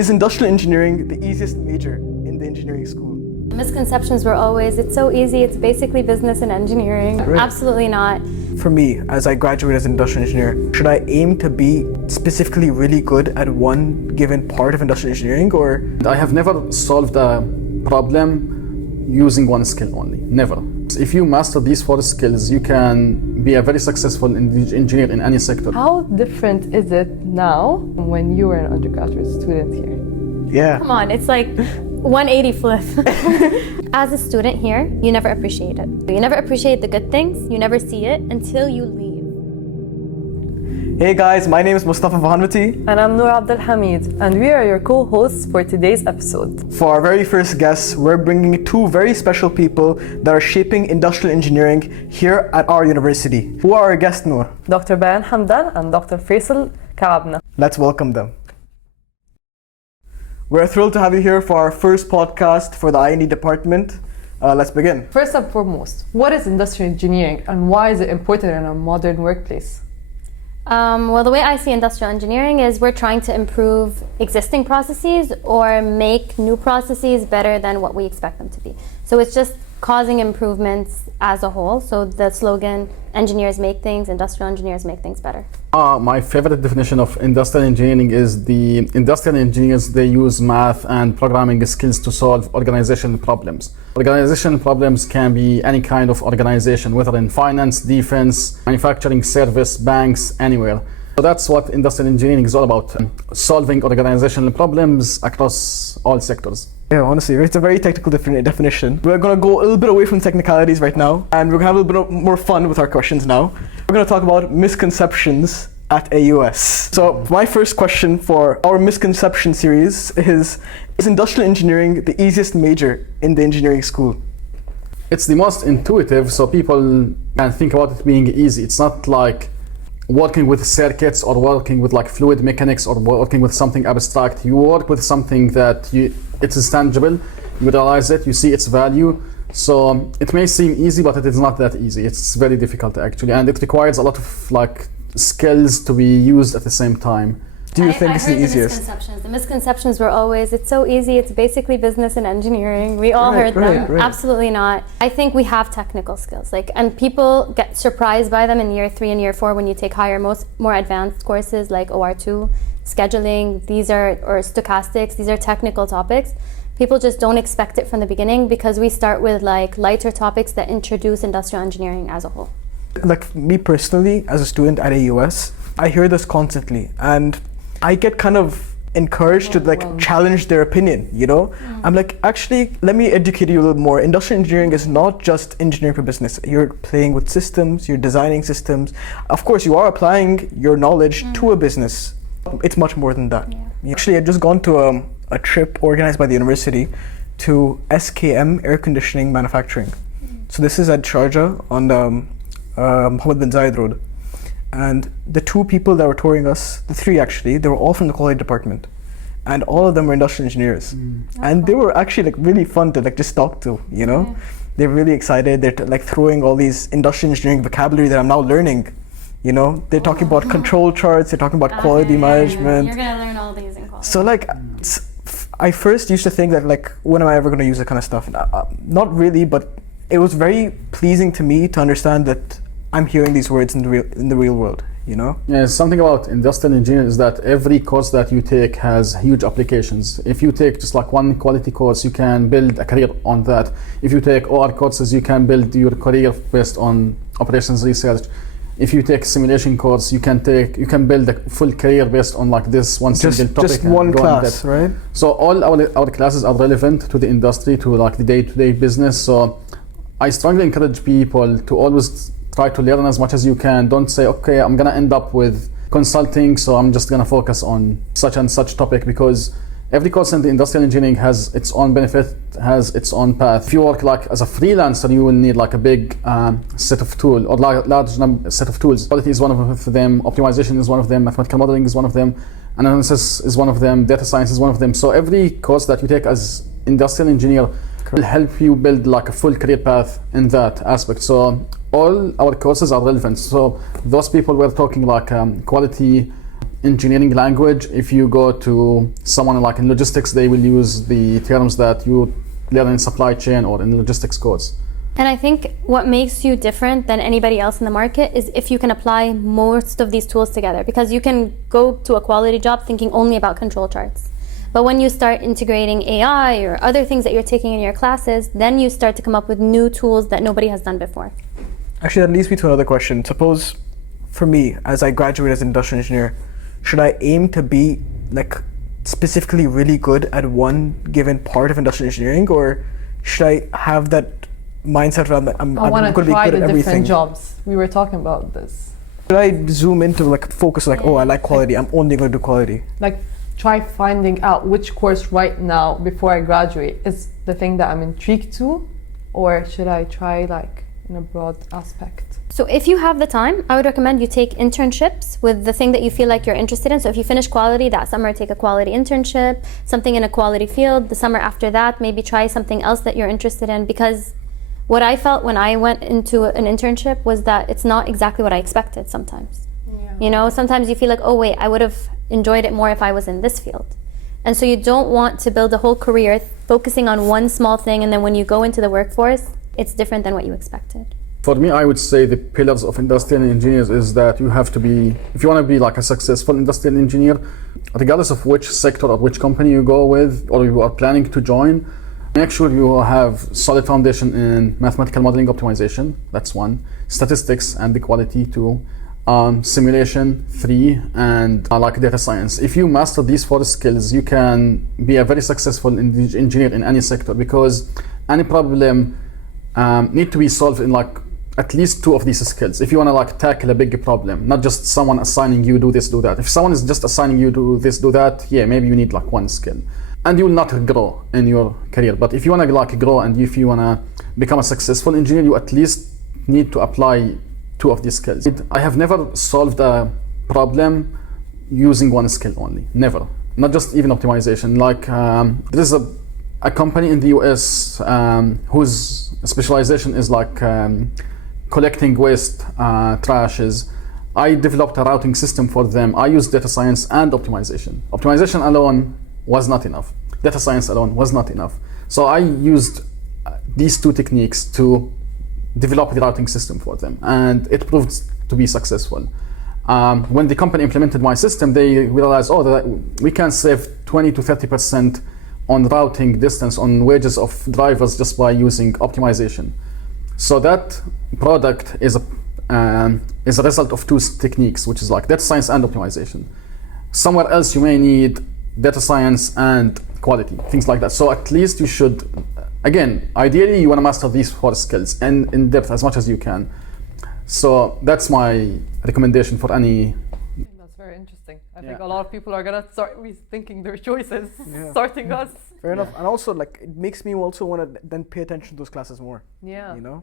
Is industrial engineering the easiest major in the engineering school? The misconceptions were always, it's so easy, it's basically business and engineering. Right. Absolutely not. For me, as I graduate as an industrial engineer, should I aim to be specifically really good at one given part of industrial engineering, or? I have never solved a problem using one skill only, never. If you master these 4 skills, you can be a very successful engineer in any sector. How different is it now when you were an undergraduate student here? Yeah. Come on, it's like 180 flip. As a student here, you never appreciate it. You never appreciate the good things, you never see it until you leave. Hey guys, my name is Mustafa Vahanwati. And I'm Noor Abdel Hamid, and we are your co-hosts for today's episode. For our very first guests, we're bringing 2 very special people that are shaping industrial engineering here at our university. Who are our guests, Noor? Dr. Bayaan Hamdan and Dr. Faisal Al-Kabaaneh. Let's welcome them. We're thrilled to have you here for our first podcast for the I&E department. Let's begin. First and foremost, what is industrial engineering and why is it important in a modern workplace? Well, the way I see industrial engineering is we're trying to improve existing processes or make new processes better than what we expect them to be. So it's just causing improvements as a whole. So the slogan, engineers make things, industrial engineers make things better. My favorite definition of industrial engineering is the industrial engineers, they use math and programming skills to solve organizational problems. Organizational problems can be any kind of organization, whether in finance, defense, manufacturing, service, banks, anywhere. So that's what industrial engineering is all about, solving organizational problems across all sectors. Yeah, honestly, it's a very technical definition. We're going to go a little bit away from technicalities right now, and we're going to have a little bit more fun with our questions now. We're going to talk about misconceptions at AUS. So my first question for our misconception series is industrial engineering the easiest major in the engineering school? It's the most intuitive, so people can think about it being easy. It's not like working with circuits or working with like fluid mechanics or working with something abstract. You work with something that it's tangible, you realize it, you see its value. So it may seem easy, but it is not that easy. It's very difficult actually, and it requires a lot of like skills to be used at the same time. Do you think it's the easiest? The misconceptions were always, it's so easy, it's basically business and engineering. We all heard them. Right. Absolutely not. I think we have technical skills, and people get surprised by them in year 3 and year 4 when you take more advanced courses like OR2, scheduling, or stochastics. These are technical topics. People just don't expect it from the beginning because we start with like lighter topics that introduce industrial engineering as a whole. Like me personally, as a student at AUS, I hear this constantly, and I get kind of encouraged to like challenge their opinion, you know? I'm like, actually, let me educate you a little more. Industrial engineering is not just engineering for business. You're playing with systems, you're designing systems. Of course, you are applying your knowledge to a business. It's much more than that. Yeah. Actually, I'd just gone to a trip organized by the university to SKM air conditioning manufacturing. So this is at Sharjah on Mohammed bin Zayed Road. And the 2 people that were touring us, the 3 actually, they were all from the quality department, and all of them were industrial engineers. And they were actually like really fun to like just talk to, you know? Yeah. They're really excited. They're like throwing all these industrial engineering vocabulary that I'm now learning, you know? They're talking about control charts, they're talking about quality management. You're gonna learn all these in college. So like, I first used to think that like, when am I ever gonna use that kind of stuff? Not really, but it was very pleasing to me to understand that I'm hearing these words in the real world, you know? Yeah, something about industrial engineering is that every course that you take has huge applications. If you take just like one quality course, you can build a career on that. If you take OR courses, you can build your career based on operations research. If you take simulation course, you can build a full career based on like this one single topic. Just one class, right? So all our classes are relevant to the industry, to like the day-to-day business. So I strongly encourage people to always try to learn as much as you can. Don't say, okay, I'm gonna end up with consulting, so I'm just gonna focus on such and such topic, because every course in the industrial engineering has its own benefit, has its own path. If you work like as a freelancer, you will need like a big set of tools, or large set of tools. Quality is one of them, optimization is one of them, mathematical modeling is one of them, analysis is one of them, data science is one of them. So every course that you take as industrial engineer will help you build like a full career path in that aspect. So all our courses are relevant. So those people were talking like quality engineering language. If you go to someone like in logistics, they will use the terms that you learn in supply chain or in logistics course. And I think what makes you different than anybody else in the market is if you can apply most of these tools together, because you can go to a quality job thinking only about control charts. But when you start integrating AI or other things that you're taking in your classes, then you start to come up with new tools that nobody has done before. Actually, that leads me to another question. Suppose for me, as I graduate as an industrial engineer, should I aim to be like specifically really good at one given part of industrial engineering, or should I have that mindset around that I'm I want going to to be try good the at everything? different jobs. We were talking about this. Should I zoom into like focus like, oh, I like quality, I'm only going to do quality? Like, try finding out which course right now before I graduate is the thing that I'm intrigued to, or should I try like in a broad aspect? So if you have the time, I would recommend you take internships with the thing that you feel like you're interested in. So if you finish quality, that summer take a quality internship, something in a quality field. The summer after that, maybe try something else that you're interested in, because what I felt when I went into an internship was that it's not exactly what I expected sometimes. You know, sometimes you feel like, oh wait, I would have enjoyed it more if I was in this field. And so you don't want to build a whole career focusing on one small thing, and then when you go into the workforce, it's different than what you expected. For me, I would say the pillars of industrial engineers is that you have to be, if you want to be like a successful industrial engineer, regardless of which sector or which company you go with or you are planning to join, make sure you have solid foundation in mathematical modeling optimization, that's one, statistics and the quality two, simulation 3, and like data science. If you master these 4 skills, you can be a very successful engineer in any sector, because any problem need to be solved in like at least 2 of these skills. If you want to like tackle a big problem, not just someone assigning you do this, do that. If someone is just assigning you do this, do that, yeah, maybe you need like 1 skill, and you will not grow in your career. But if you want to like grow and if you want to become a successful engineer, you at least need to apply 2 of these skills. I have never solved a problem using 1 skill only, never. Not just even optimization. Like there is a company in the US whose specialization is like collecting waste trashes. I developed a routing system for them. I used data science and optimization. Optimization alone was not enough. Data science alone was not enough. So I used these 2 techniques to develop the routing system for them, and it proved to be successful. When the company implemented my system, they realized, oh, that we can save 20 to 30% on routing distance, on wages of drivers, just by using optimization. So that product is a result of 2 techniques, which is like data science and optimization. Somewhere else you may need data science and quality, things like that. So at least you should, again, ideally you want to master these 4 skills and in depth as much as you can. So that's my recommendation for any. That's very interesting. I think a lot of people are gonna start rethinking their choices, Yeah. starting us. Fair enough. And also like it makes me also want to then pay attention to those classes more. Yeah. You know?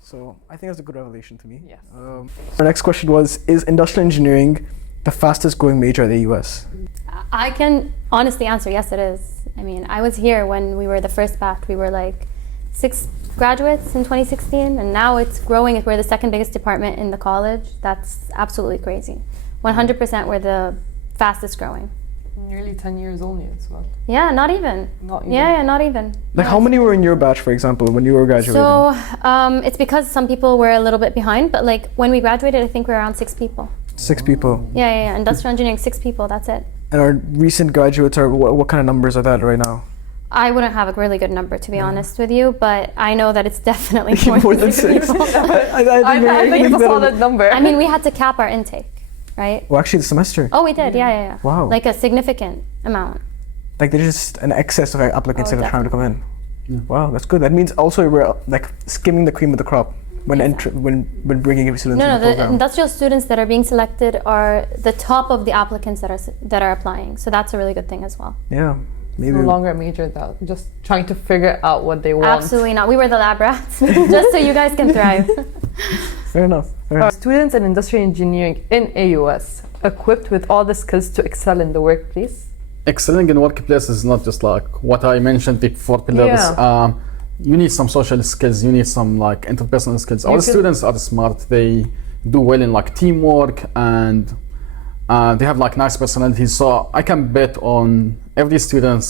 So I think that's a good revelation to me. Yes. Our next question was, is industrial engineering the fastest growing major in the US? I can honestly answer, yes it is. I mean, I was here when we were the first batch. We were like 6 graduates in 2016, and now it's growing. We're the 2nd biggest department in the college. That's absolutely crazy. 100% we're the fastest growing. Nearly 10 years only as well. Yeah, not even. Not even. Yeah, not even. Like how many were in your batch, for example, when you were graduating? So it's because some people were a little bit behind, but like when we graduated, I think we're around 6 people. 6 people. Yeah. Industrial engineering, 6 people, that's it. And our recent graduates are, what kind of numbers are that right now? I wouldn't have a really good number, to be honest with you, but I know that it's definitely more, More than than 6 6. people. I think it's a solid number. I mean, we had to cap our intake, right? Well, actually, the semester. Oh, we did, yeah. Wow. Like a significant amount. Like there's just an excess of applicants Oh, that are trying to come in. Wow, that's good. That means also we're like skimming the cream of the crop when when bringing students No, in the the program. industrial students that are being selected are the top of the applicants that are applying. So that's a really good thing as well. Yeah, maybe. no longer a major though, just trying to figure out what they want. Absolutely not. We were the lab rats, just so you guys can thrive. Fair enough. Are students in industrial engineering in AUS equipped with all the skills to excel in the workplace? Excelling in workplace is not just like what I mentioned, the 4 pillars. Yeah. You need some social skills, you need some like interpersonal skills. Our students are smart, they do well in like teamwork and They have like nice personalities, so I can bet on every student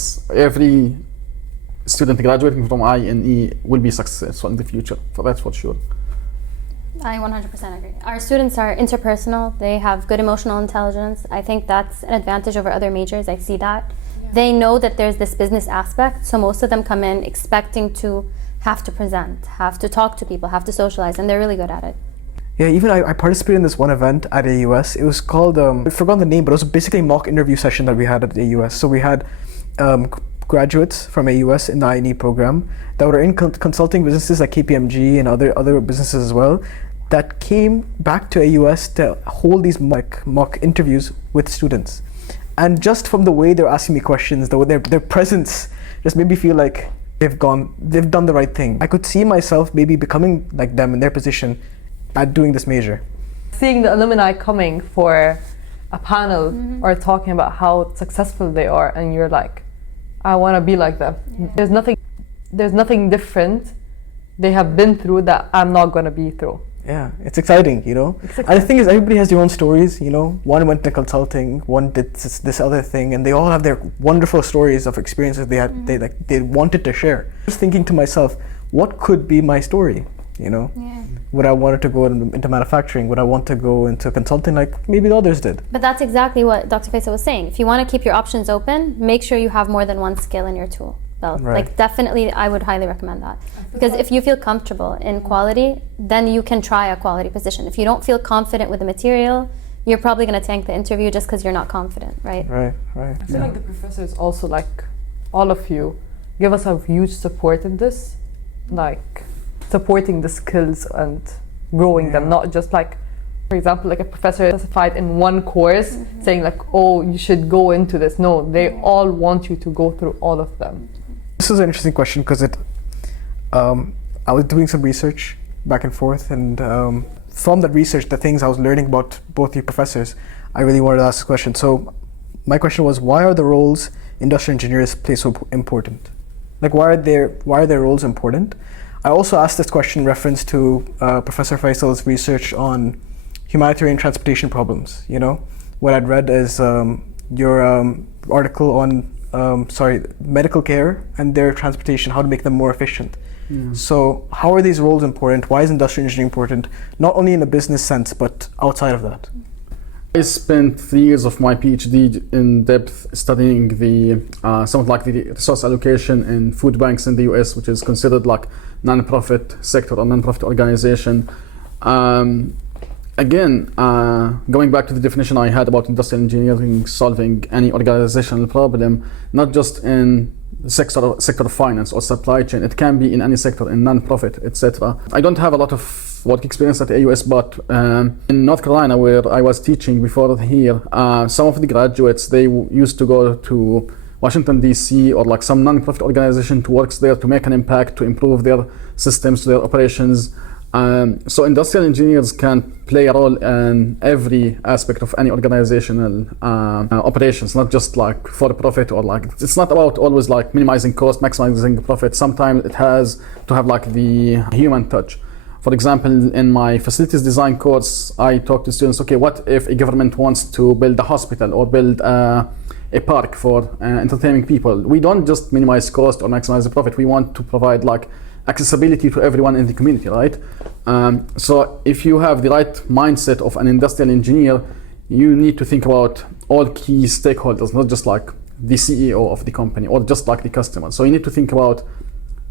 graduating from INE will be successful in the future. So that's for sure. I 100% agree. Our students are interpersonal. They have good emotional intelligence. I think that's an advantage over other majors. I see that. Yeah. They know that there's this business aspect, so most of them come in expecting to have to present, have to talk to people, have to socialize, and they're really good at it. Yeah, even I participated in this one event at AUS. It was called, I forgot the name, but it was basically a mock interview session that we had at AUS. So we had graduates from AUS in the INE program that were in consulting businesses like KPMG and other businesses as well, that came back to AUS to hold these mock interviews with students. And just from the way they're asking me questions, their presence just made me feel like they've done the right thing. I could see myself maybe becoming like them in their position at doing this major. Seeing the alumni coming for a panel or talking about how successful they are, and you're like, I want to be like them. Yeah. There's nothing different they have been through that I'm not going to be through. Yeah, it's exciting, you know. And the thing is, everybody has their own stories, you know. One went to consulting, one did this other thing, and they all have their wonderful stories of experiences they had, they wanted to share. I was thinking to myself, what could be my story, you know? Yeah. Would I want to go into manufacturing? Would I want to go into consulting like maybe the others did? But that's exactly what Dr. Faisal was saying. If you want to keep your options open, make sure you have more than one skill in your tool belt. Right. Like definitely, I would highly recommend that. Because if you feel comfortable in quality, then you can try a quality position. If you don't feel confident with the material, you're probably going to tank the interview just because you're not confident, right? Right. I feel like the professors also, like all of you, give us a huge support in this, like supporting the skills and growing them, not just like, for example, like a professor specified in one course saying like, oh, you should go into this. No, they all want you to go through all of them. This is an interesting question because I was doing some research back and forth, and from that research, the things I was learning about both the professors, I really wanted to ask a question. So my question was, why are the roles industrial engineers play so important? Like, why are their roles important? I also asked this question in reference to Professor Faisal's research on humanitarian transportation problems. You know, what I'd read is your article on medical care and their transportation, how to make them more efficient. Yeah. So how are these roles important? Why is industrial engineering important? Not only in a business sense, but outside of that. I spent 3 years of my PhD in depth studying the something like the resource allocation in food banks in the US, which is considered like non-profit sector or non-profit organization. Again, going back to the definition I had about industrial engineering solving any organizational problem, not just in the sector of finance or supply chain, it can be in any sector, in non-profit, etc. I don't have a lot of work experience at AUS, but in North Carolina, where I was teaching before here, some of the graduates, they used to go to Washington, D.C. or like some non-profit organization to work there to make an impact, to improve their systems, their operations. So industrial engineers can play a role in every aspect of any organizational operations, not just like for profit or like, it's not about always like minimizing cost, maximizing profit. Sometimes it has to have like the human touch. For example, in my facilities design course, I talk to students, okay, what if a government wants to build a hospital or build a park for entertaining people? We don't just minimize cost or maximize the profit. We want to provide like accessibility to everyone in the community, right? So if you have the right mindset of an industrial engineer, you need to think about all key stakeholders, not just like the CEO of the company or just like the customer. So you need to think about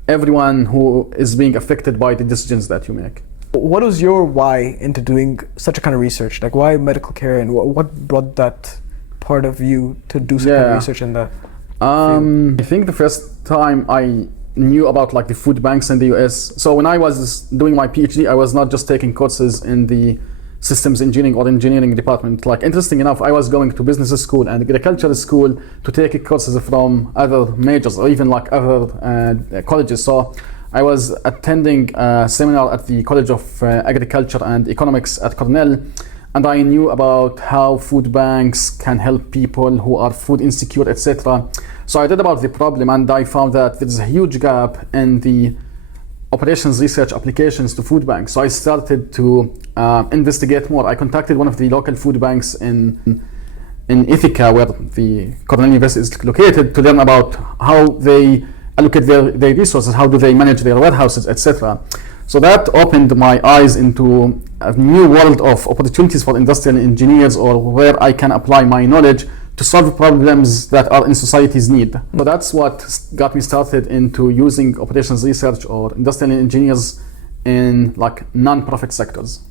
everyone who is being affected by the decisions that you make. What was your why into doing such a kind of research? Like, why medical care, and what brought that part of you to do some kind of research in that field? I think the first time I knew about like the food banks in the US. So when I was doing my PhD, I was not just taking courses in the systems engineering or engineering department. Like, interesting enough, I was going to business school and agricultural school to take courses from other majors or even like other colleges. So I was attending a seminar at the College of Agriculture and Economics at Cornell, and I knew about how food banks can help people who are food insecure, etc. So I read about the problem, and I found that there is a huge gap in the operations research applications to food banks. So I started to investigate more. I contacted one of the local food banks in in Ithaca, where the Cornell University is located, to learn about how they allocate their resources, how do they manage their warehouses, etc. So that opened my eyes into a new world of opportunities for industrial engineers, or where I can apply my knowledge to solve problems that are in society's need. So that's what got me started into using operations research or industrial engineers in like non-profit sectors.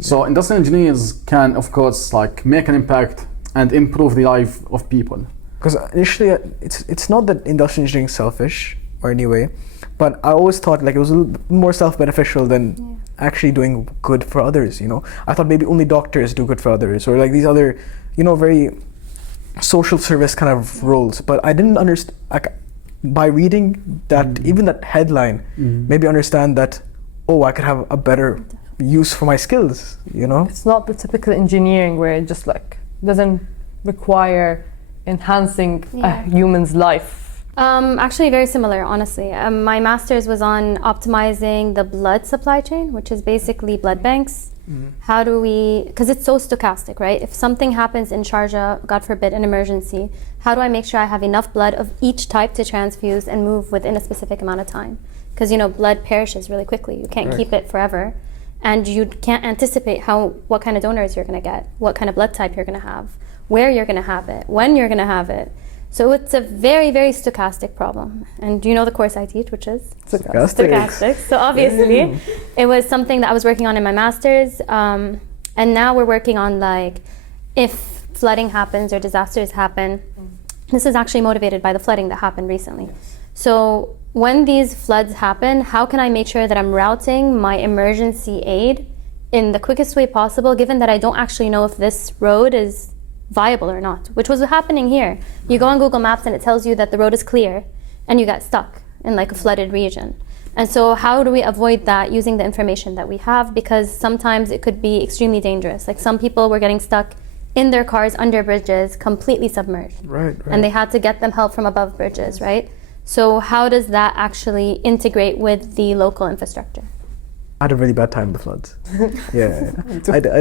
So industrial engineers can, of course, like make an impact and improve the life of people. Because initially, it's not that industrial engineering is selfish or any way, but I always thought like it was a little more self-beneficial than actually doing good for others, you know. I thought maybe only doctors do good for others, or like these other, you know, very social service kind of roles. But I didn't understand, like, by reading that, even that headline, maybe understand that, oh, I could have a better use for my skills, you know. It's not the typical engineering where it just like doesn't require enhancing a human's life. Actually very similar, honestly. My master's was on optimizing the blood supply chain, which is basically blood banks. How do we, because it's so stochastic, right? If something happens in Sharjah, God forbid, an emergency, how do I make sure I have enough blood of each type to transfuse and move within a specific amount of time? Because, you know, blood perishes really quickly. You can't keep it forever. And you can't anticipate what kind of donors you're going to get, what kind of blood type you're going to have, where you're going to have it, when you're going to have it. So it's a very, very stochastic problem. And do you know the course I teach, which is? Stochastic. So obviously, it was something that I was working on in my master's. And now we're working on, like, if flooding happens or disasters happen. This is actually motivated by the flooding that happened recently. So when these floods happen, how can I make sure that I'm routing my emergency aid in the quickest way possible, given that I don't actually know if this road is viable or not, which was happening here. You go on Google Maps and it tells you that the road is clear and you get stuck in like a flooded region. And so how do we avoid that using the information that we have? Because sometimes it could be extremely dangerous. Like some people were getting stuck in their cars under bridges, completely submerged. Right. And they had to get them help from above bridges, right? So how does that actually integrate with the local infrastructure? I had a really bad time with the floods.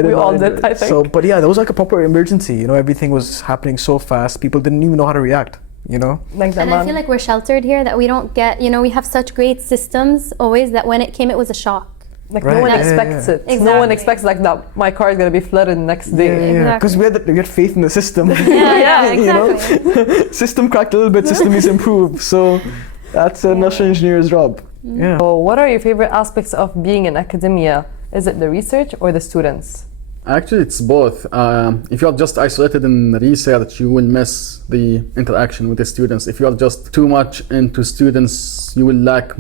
We all did, I think. So, but yeah, there was like a proper emergency. You know, everything was happening so fast. People didn't even know how to react. You know. Like and I feel like we're sheltered here, that we don't get. You know, we have such great systems always that when it came, it was a shock. Like no one expects it. Exactly. No one expects like that. My car is gonna be flooded next day. Yeah, because we had faith in the system. Exactly. You know, system cracked a little bit. System is improved. So that's a national engineer's job. Yeah. So what are your favorite aspects of being in academia? Is it the research or the students? Actually, it's both. If you're just isolated in research, you will miss the interaction with the students. If you're just too much into students, you will lack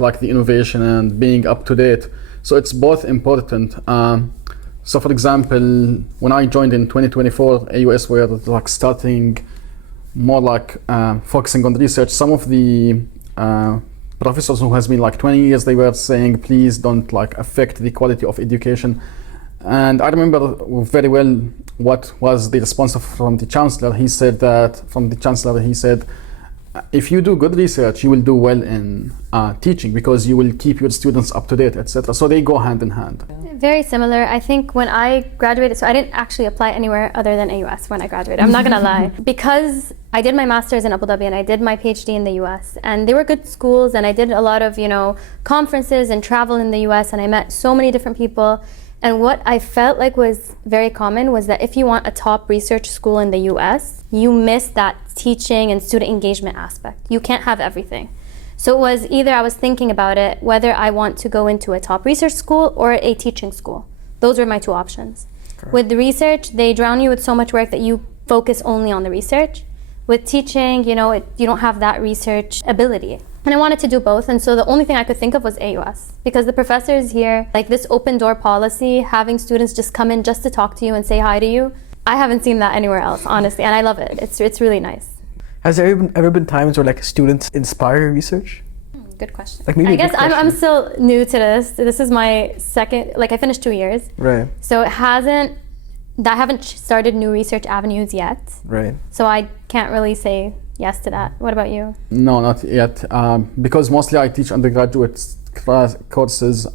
like the innovation and being up to date. So it's both important. So for example, when I joined in 2024, AUS were like starting more like focusing on research. Some of the professors who has been like 20 years, they were saying, please don't like affect the quality of education. And I remember very well what was the response from the chancellor. He said, if you do good research, you will do well in teaching, because you will keep your students up to date, etc. So they go hand in hand. Very similar. I think when I graduated, so I didn't actually apply anywhere other than AUS when I graduated. I'm not gonna lie, because I did my master's in Abu Dhabi and I did my PhD in the US, and they were good schools, and I did a lot of, you know, conferences and travel in the US, and I met so many different people. And what I felt like was very common was that if you want a top research school in the US, you miss that teaching and student engagement aspect. You can't have everything. So it was either I was thinking about it, whether I want to go into a top research school or a teaching school. Those were my two options. Correct. With the research, they drown you with so much work that you focus only on the research. With teaching, you know, you don't have that research ability. And I wanted to do both, and so the only thing I could think of was AUS, because the professors here, like this open door policy, having students just come in just to talk to you and say hi to you, I haven't seen that anywhere else, honestly, and I love it. It's really nice. Has there ever been times where like students inspire research? Good question. Like maybe I guess I'm still new to this. This is my second, like I finished 2 years. Right. So I haven't started new research avenues yet. Right. So I can't really say yes to that. What about you? No, not yet. Because mostly I teach undergraduate courses.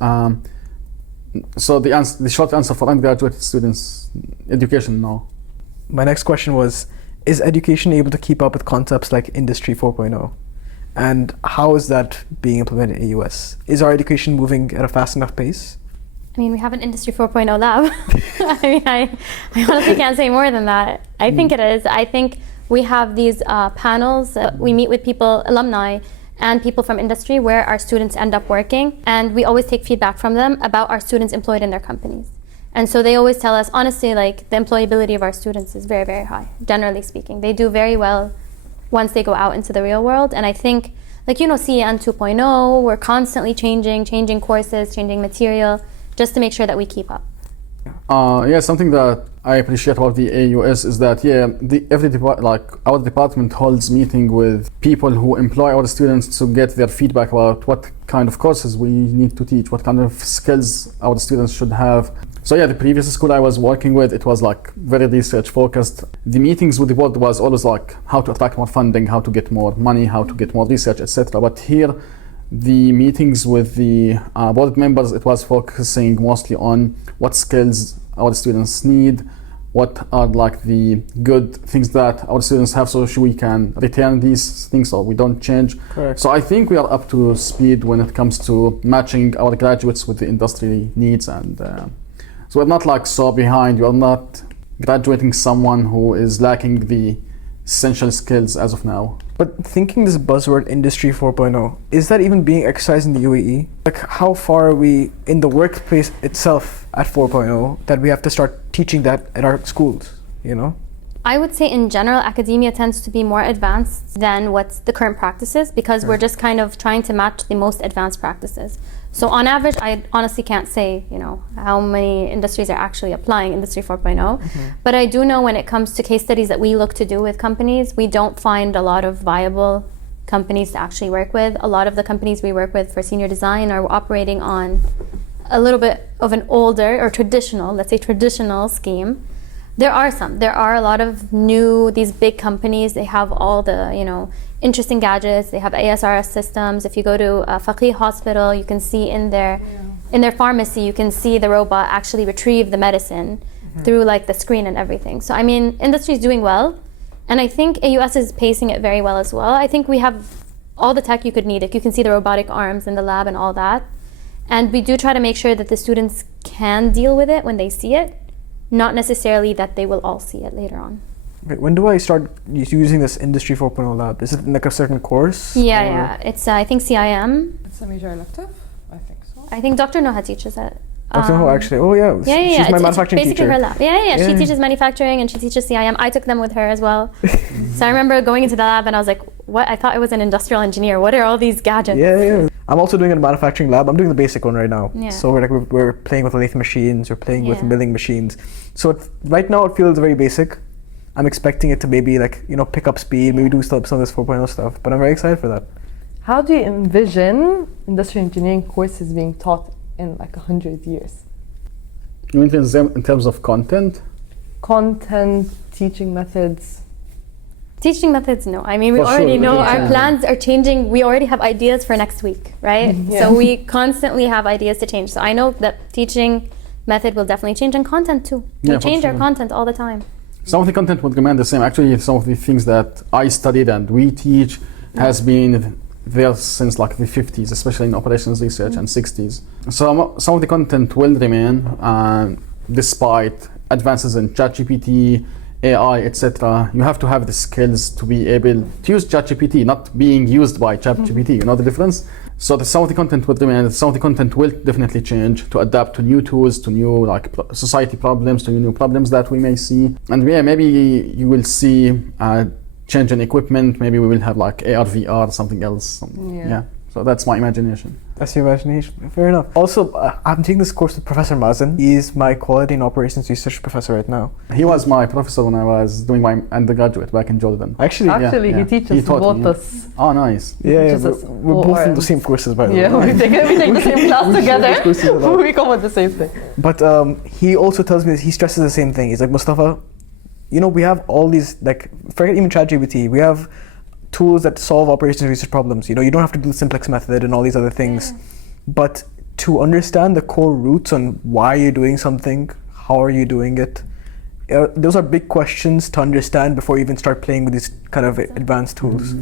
So the short answer for undergraduate students, education, no. My next question was, is education able to keep up with concepts like Industry 4.0? And how is that being implemented in the US? Is our education moving at a fast enough pace? I mean, we have an Industry 4.0 lab. I mean, I honestly can't say more than that. I think it is. I think we have these panels. We meet with people, alumni, and people from industry where our students end up working. And we always take feedback from them about our students employed in their companies. And so they always tell us, honestly, like the employability of our students is very, very high, generally speaking. They do very well once they go out into the real world. And I think, like, you know, CEN 2.0, we're constantly changing courses, changing material, just to make sure that we keep up. Something that I appreciate about the AUS is that our department holds meeting with people who employ our students to get their feedback about what kind of courses we need to teach, what kind of skills our students should have. So yeah, the previous school I was working with, it was like very research focused. The meetings with the board was always like how to attract more funding, how to get more money, how to get more research, etc. But here, the meetings with the board members, it was focusing mostly on what skills our students need, what are like the good things that our students have, so we can retain these things so we don't change. Correct. So I think we are up to speed when it comes to matching our graduates with the industry needs, and so we're not like so behind. We are not graduating someone who is lacking the essential skills as of now. But thinking this buzzword Industry 4.0, is that even being exercised in the UAE? Like, how far are we in the workplace itself at 4.0 that we have to start teaching that at our schools, you know? I would say in general, academia tends to be more advanced than what's the current practices because we're just kind of trying to match the most advanced practices. So on average, I honestly can't say, you know, how many industries are actually applying Industry 4.0. But I do know when it comes to case studies that we look to do with companies, we don't find a lot of viable companies to actually work with. A lot of the companies we work with for senior design are operating on a little bit of an older or traditional, let's say traditional scheme. There are a lot of new, these big companies, they have all the, you know, interesting gadgets, they have ASRS systems. If you go to a Faqih hospital, you can see in their pharmacy, you can see the robot actually retrieve the medicine through like the screen and everything. So I mean, industry is doing well, and I think AUS is pacing it very well as well. I think we have all the tech you could need. You can see the robotic arms in the lab and all that. And we do try to make sure that the students can deal with it when they see it, not necessarily that they will all see it later on. Wait, when do I start using this Industry 4.0 lab? Is it in like a certain course? Yeah. It's I think CIM. It's a major elective, I think so. I think Dr. Noha teaches it. Dr. Noha actually, oh yeah. She's my manufacturing it's basically teacher. her lab. Yeah. She teaches manufacturing and she teaches CIM. I took them with her as well. So I remember going into the lab and I was like, what? I thought I was an industrial engineer. What are all these gadgets? Yeah. I'm also doing a manufacturing lab. I'm doing the basic one right now. Yeah. So we're playing with lathe machines, we're playing with milling machines. So right now it feels very basic. I'm expecting it to maybe like, you know, pick up speed, maybe do some of this 4.0 stuff, but I'm very excited for that. How do you envision industrial engineering courses being taught in like 100 years? You mean in terms of content? Content, teaching methods. Teaching methods, no. I mean, we For already sure, know yeah. our plans are changing. We already have ideas for next week, right? So we constantly have ideas to change. So I know that teaching method will definitely change, and content too. We Yeah, for change our sure. content all the time. Some of the content would remain the same. Actually, some of the things that I studied and we teach has been there since like the 50s, especially in operations research and 60s. So some of the content will remain despite advances in ChatGPT, AI, etc. You have to have the skills to be able to use ChatGPT, not being used by ChatGPT. You know the difference? So some of the content will remain, some of the content will definitely change to adapt to new tools, to new like society problems, to new problems that we may see. And yeah, maybe you will see change in equipment. Maybe we will have like AR, VR, something else. Yeah. So that's my imagination. That's your imagination. Fair enough. Also, I'm taking this course with Professor Mazen. He's my quality and operations research professor right now. He was my professor when I was doing my undergraduate back in Jordan. Actually, he teaches taught me, both us. Oh, nice. Yeah, teaches us we're both in the same courses, by the way. Yeah, we take the same class we share those courses a together. lot. We come with the same thing. But he also tells me, he stresses the same thing. He's like, Mustafa, you know, we have all these, like, forget even ChatGPT, we have tools that solve operations research problems. You know, you don't have to do the simplex method and all these other things. But to understand the core roots on why you're doing something, how are you doing it, those are big questions to understand before you even start playing with these kind of advanced tools.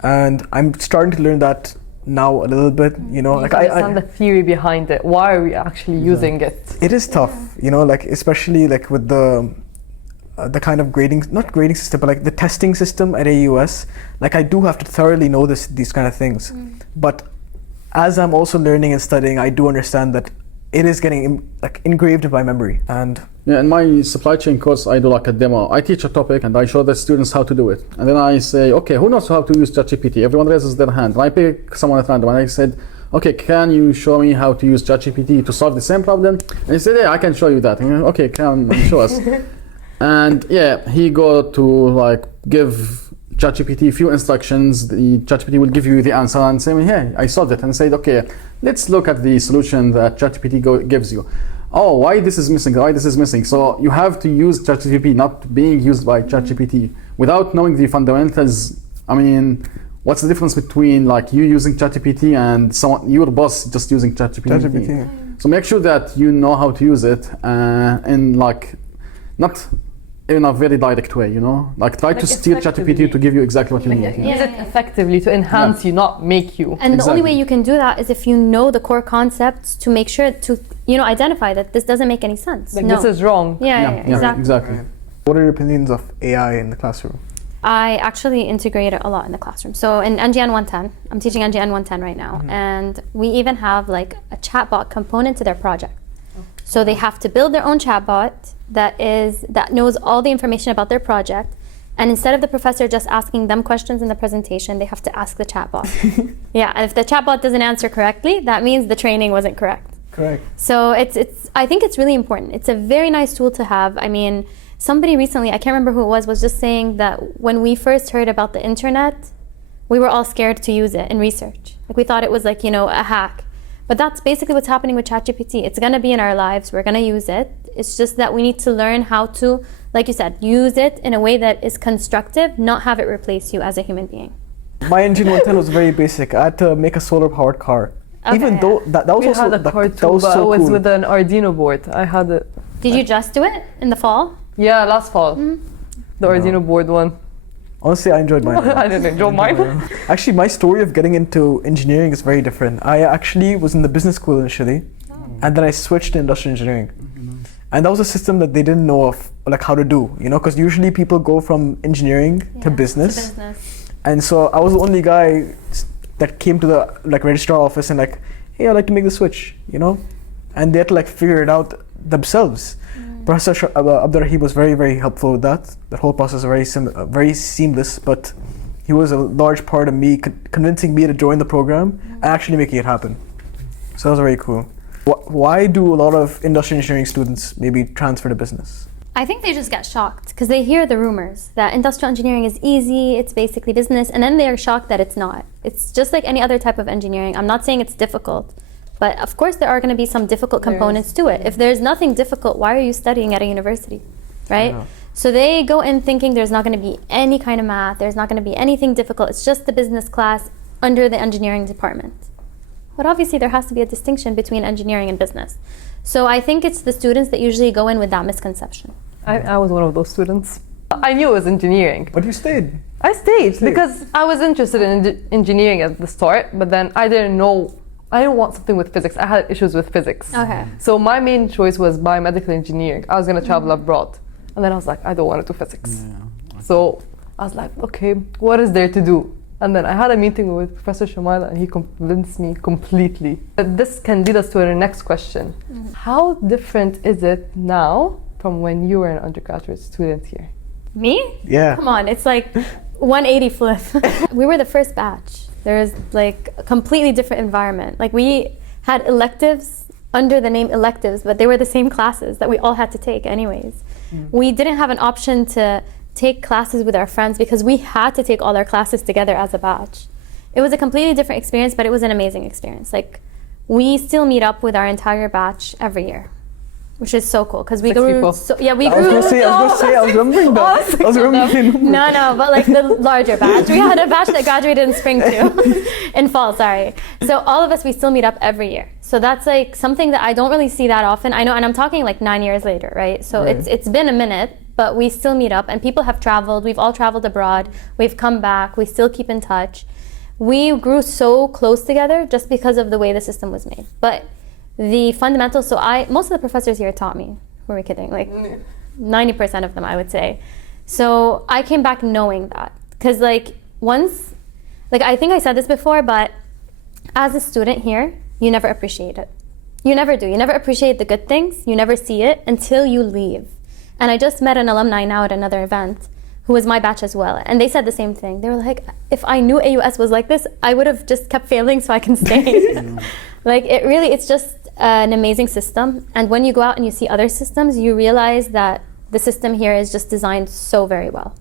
And I'm starting to learn that now a little bit, you know. Like I understand the theory behind it. Why are we actually using it? It is tough, you know, like especially like with the kind of not grading system, but like the testing system at AUS. Like I do have to thoroughly know these kind of things. But as I'm also learning and studying, I do understand that it is getting engraved in my memory. And yeah, in my supply chain course, I do like a demo. I teach a topic and I show the students how to do it. And then I say, okay, who knows how to use ChatGPT? Everyone raises their hand. And I pick someone at random and I said, okay, can you show me how to use ChatGPT to solve the same problem? And he said, yeah, I can show you that. And, okay, come and show us. And yeah, he got to like give ChatGPT a few instructions. The ChatGPT will give you the answer and say, hey, I solved it. And said, okay, let's look at the solution that ChatGPT gives you. Oh, why this is missing? Why this is missing? So you have to use ChatGPT, not being used by ChatGPT. Without knowing the fundamentals, I mean, what's the difference between like you using ChatGPT and your boss just using ChatGPT? So make sure that you know how to use it in like not in a very direct way, you know, like try to steer ChatGPT to give you exactly what you need. Use it effectively to enhance you, not make you. And the only way you can do that is if you know the core concepts to make sure to, you know, identify that this doesn't make any sense. Like this is wrong. Yeah, exactly. What are your opinions of AI in the classroom? I actually integrate it a lot in the classroom. So in NGN 110, I'm teaching NGN 110 right now, and we even have like a chatbot component to their project. So they have to build their own chatbot that knows all the information about their project, and instead of the professor just asking them questions in the presentation, they have to ask the chatbot. Yeah, and if the chatbot doesn't answer correctly, that means the training wasn't correct. Correct. So I think it's really important. It's a very nice tool to have. I mean, somebody recently, I can't remember who it was just saying that when we first heard about the internet, we were all scared to use it in research. Like we thought it was like, you know, a hack. But that's basically what's happening with ChatGPT. It's gonna be in our lives, we're gonna use it. It's just that we need to learn how to, like you said, use it in a way that is constructive, not have it replace you as a human being. My engine 110 was very basic. I had to make a solar powered car. Even though that was also a car too, was but so it was cool. with an Arduino board. I had it. Did you just do it in the fall? Yeah, last fall. The Arduino board one. Honestly, I enjoyed mine. I didn't enjoy mine. Actually, my story of getting into engineering is very different. I actually was in the business school initially, and then I switched to industrial engineering. And that was a system that they didn't know of, like how to do, you know, because usually people go from engineering to business. And so I was the only guy that came to the like registrar office and like, hey, I'd like to make the switch, you know, and they had to like figure it out themselves. Professor Abdurrahim was very, very helpful with that. The whole process was very seamless, but he was a large part of me convincing me to join the program and actually making it happen. So that was very cool. Why do a lot of industrial engineering students maybe transfer to business? I think they just get shocked because they hear the rumors that industrial engineering is easy, it's basically business, and then they're shocked that it's not. It's just like any other type of engineering. I'm not saying it's difficult, but of course there are going to be some difficult components to it. If there's nothing difficult, why are you studying at a university, right? So they go in thinking there's not going to be any kind of math, there's not going to be anything difficult, it's just the business class under the engineering department. But obviously there has to be a distinction between engineering and business. So I think it's the students that usually go in with that misconception. I was one of those students. I knew it was engineering. But you stayed. I stayed because I was interested in engineering at the start, but then I didn't want something with physics. I had issues with physics. Okay. So my main choice was biomedical engineering. I was going to travel abroad. And then I was like, I don't want to do physics. So I was like, okay, what is there to do? And then I had a meeting with Professor Shamila and he convinced me completely. But this can lead us to our next question. How different is it now from when you were an undergraduate student here? Me? Yeah. Come on, it's like 180 flip. We were the first batch. There was like a completely different environment. Like we had electives under the name electives, but they were the same classes that we all had to take anyways. We didn't have an option to take classes with our friends because we had to take all our classes together as a batch. It was a completely different experience, but it was an amazing experience. Like we still meet up with our entire batch every year, which is so cool because we grew. We grew. I was remembering that. No, but like the larger batch. We had a batch that graduated in spring too, in fall. Sorry. So all of us, we still meet up every year. So that's like something that I don't really see that often. I know, and I'm talking like 9 years later, right? So Right. it's been a minute, but we still meet up, and people have traveled. We've all traveled abroad. We've come back. We still keep in touch. We grew so close together just because of the way the system was made. But the fundamentals. So most of the professors here taught me. Who are we kidding? Like 90% of them, I would say. So I came back knowing that, because like once, like I think I said this before, but as a student here, you never appreciate it. You never do. You never appreciate the good things. You never see it until you leave. And I just met an alumni now at another event who was my batch as well. And they said the same thing. They were like, if I knew AUS was like this, I would have just kept failing so I can stay. Like it's just an amazing system. And when you go out and you see other systems, you realize that the system here is just designed so very well.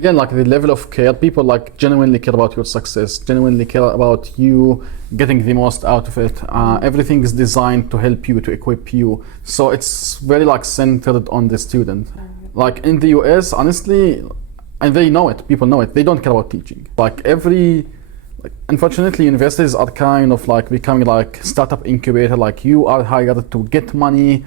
Again, like the level of care, people like genuinely care about your success, genuinely care about you getting the most out of it. Everything is designed to help you, to equip you. So it's very like centered on the student. Like in the US, honestly, and they know it, people know it, they don't care about teaching. Unfortunately, universities are kind of like becoming like startup incubator, like you are hired to get money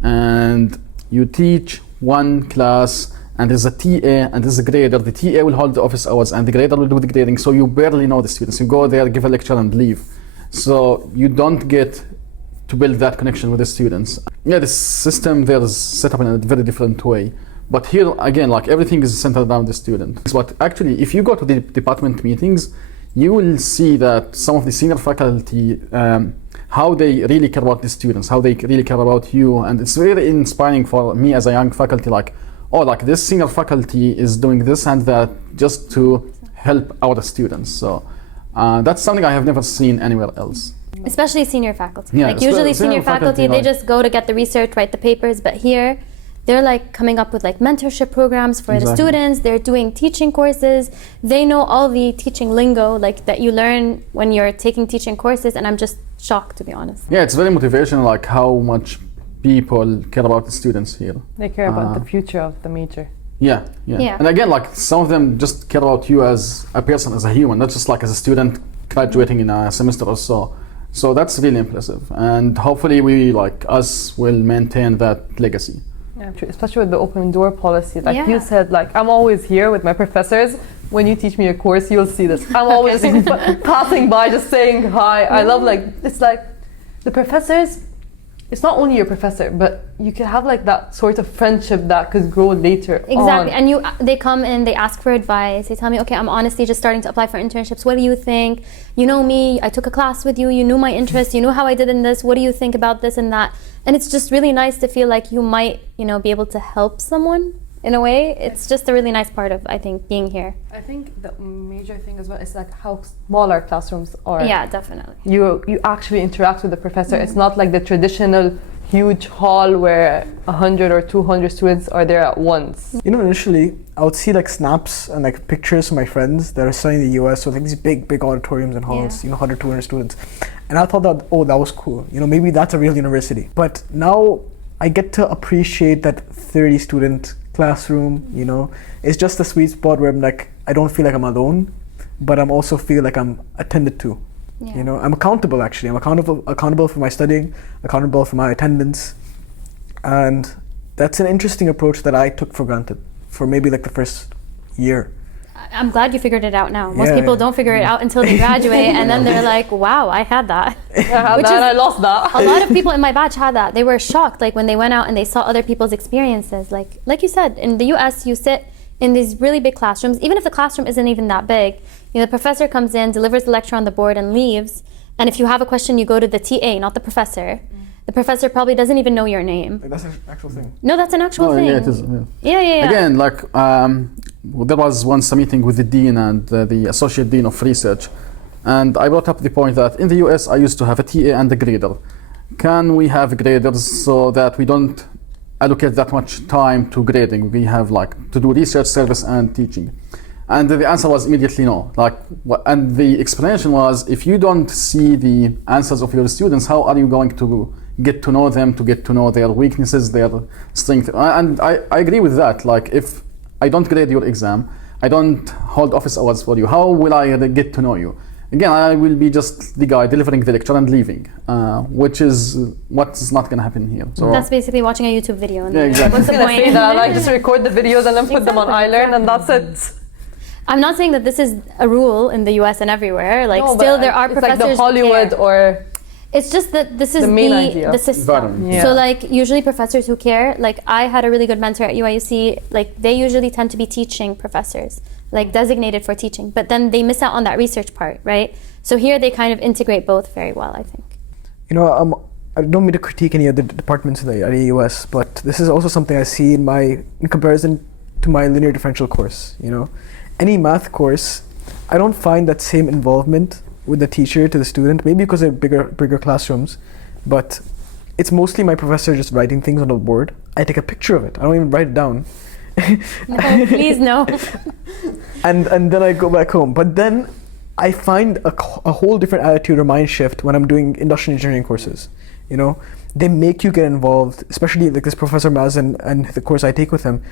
and you teach one class, and there's a TA and there's a grader. The TA will hold the office hours and the grader will do the grading, so you barely know the students. You go there, give a lecture and leave. So you don't get to build that connection with the students. Yeah, the system there is set up in a very different way. But here, again, like everything is centered around the student. But actually, if you go to the department meetings, you will see that some of the senior faculty, how they really care about the students, how they really care about you. And it's very inspiring for me as a young faculty, like, oh, like this senior faculty is doing this and that just to help our students. So that's something I have never seen anywhere else. Especially senior faculty. Yeah, like usually senior faculty, they just go to get the research, write the papers, but here they're like coming up with like mentorship programs for the students. They're doing teaching courses. They know all the teaching lingo like that you learn when you're taking teaching courses, and I'm just shocked, to be honest. Yeah, it's very motivational, like how much people care about the students here. They care about the future of the major. Yeah. And again, like some of them just care about you as a person, as a human, not just like as a student graduating in a semester or so. So that's really impressive. And hopefully we, like us, will maintain that legacy. Yeah, true. Especially with the open door policy. Like you said, like I'm always here with my professors. When you teach me a course, you'll see this. I'm always passing by, just saying hi. I love it's like the professors, it's not only your professor, but you can have like that sort of friendship that could grow later Exactly. on. And they come in, they ask for advice. They tell me, okay, I'm honestly just starting to apply for internships. What do you think? You know me, I took a class with you, you knew my interests, you knew how I did in this. What do you think about this and that? And it's just really nice to feel like you might, be able to help someone in a way. It's just a really nice part of, I think, being here. I think the major thing as well is like how small our classrooms are. Yeah, definitely. You actually interact with the professor. It's not like the traditional huge hall where 100 or 200 students are there at once. Initially, I would see like snaps and like pictures of my friends that are studying in the US with like these big auditoriums and halls, 100, 200 students. And I thought that, that was cool. Maybe that's a real university. But now I get to appreciate that 30 student classroom, It's just a sweet spot where I'm like, I don't feel like I'm alone, but I'm also feel like I'm attended to. Yeah. I'm accountable actually. I'm accountable for my studying, accountable for my attendance. And that's an interesting approach that I took for granted for maybe like the first year. I'm glad you figured it out now. Most people don't figure it out until they graduate, and then they're like, wow, I had that. I lost that. A lot of people in my batch had that. They were shocked like when they went out and they saw other people's experiences. Like you said, in the US, you sit in these really big classrooms. Even if the classroom isn't even that big, the professor comes in, delivers the lecture on the board and leaves. And if you have a question, you go to the TA, not the professor. The professor probably doesn't even know your name. That's an actual thing. No, that's an actual thing. Yeah, it is. Yeah. Again, like there was once a meeting with the dean and the associate dean of research, and I brought up the point that in the US I used to have a TA and a grader. Can we have graders so that we don't allocate that much time to grading? We have like to do research, service, and teaching. And the answer was immediately no. And the explanation was, if you don't see the answers of your students, how are you going to get to know them, to get to know their weaknesses, their strengths? And I agree with that. Like, if I don't grade your exam, I don't hold office hours for you, how will I get to know you? again, I will be just the guy delivering the lecture and leaving, which is what's not going to happen here. So That's basically watching a YouTube video. And Yeah, exactly. What's the I was gonna say point? that, like, just record the videos and then put them on iLearn and that's it. I'm not saying that this is a rule in the US and everywhere. Like, No, still but there are it's professors like the Hollywood who care. or It's just that this is the main idea. the system. Environment. Yeah. So like usually professors who care, like I had a really good mentor at UIUC, like they usually tend to be teaching professors, like designated for teaching, but then they miss out on that research part, right? So here they kind of integrate both very well, I think. You know, I don't mean to critique any other departments in the US, but this is also something I see in comparison to my linear differential course. You know, any math course, I don't find that same involvement with the teacher to the student, maybe because they're bigger classrooms, but it's mostly my professor just writing things on the board. I take a picture of it. I don't even write it down. No, please no. and then I go back home. But then I find a whole different attitude or mind shift when I'm doing industrial engineering courses. You know, they make you get involved, especially like this Professor Mazen and the course I take with him.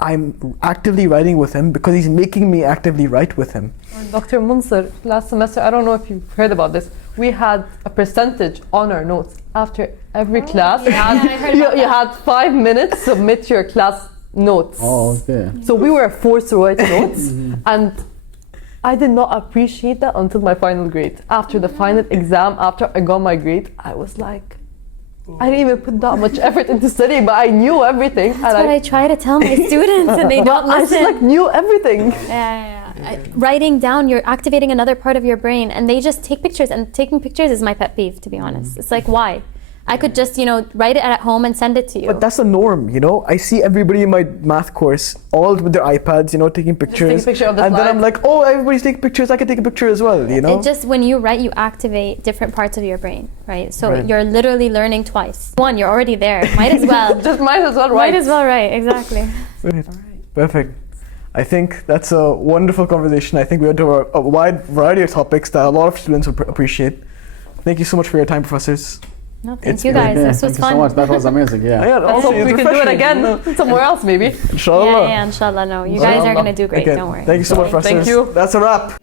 I'm actively writing with him because he's making me actively write with him. Dr. Munsir, last semester, I don't know if you've heard about this, we had a percentage on our notes. After every class, you had 5 minutes to submit your class notes. Oh, okay. So we were forced to write notes, and I did not appreciate that until my final grade. After the final exam, after I got my grade, I was like, I didn't even put that much effort into studying, but I knew everything. That's what I try to tell my students, and they don't I listen. just like knew everything. Writing down, you're activating another part of your brain, and they just take pictures, and taking pictures is my pet peeve, to be honest. It's like, why? I could just, write it at home and send it to you. But that's the norm, I see everybody in my math course, all with their iPads, taking pictures. Take a picture of the and then slide. I'm like, oh, everybody's taking pictures, I can take a picture as well, It just, when you write, you activate different parts of your brain, right? So Right. you're literally learning twice. One, you're already there. Might as well. Just might as well write. Might as well write, exactly. Perfect. I think that's a wonderful conversation. I think we went over a wide variety of topics that a lot of students would appreciate. Thank you so much for your time, professors. No, thank It's you good. guys. Yeah, This was thank fun. you so much. That was amazing. Yeah. Yeah, I hope it's we can do it refreshing, again somewhere else maybe. Inshallah. Yeah, inshallah. No, you guys are going to do great. Okay. Don't worry. Thank you so much, professors. Thank you. That's a wrap.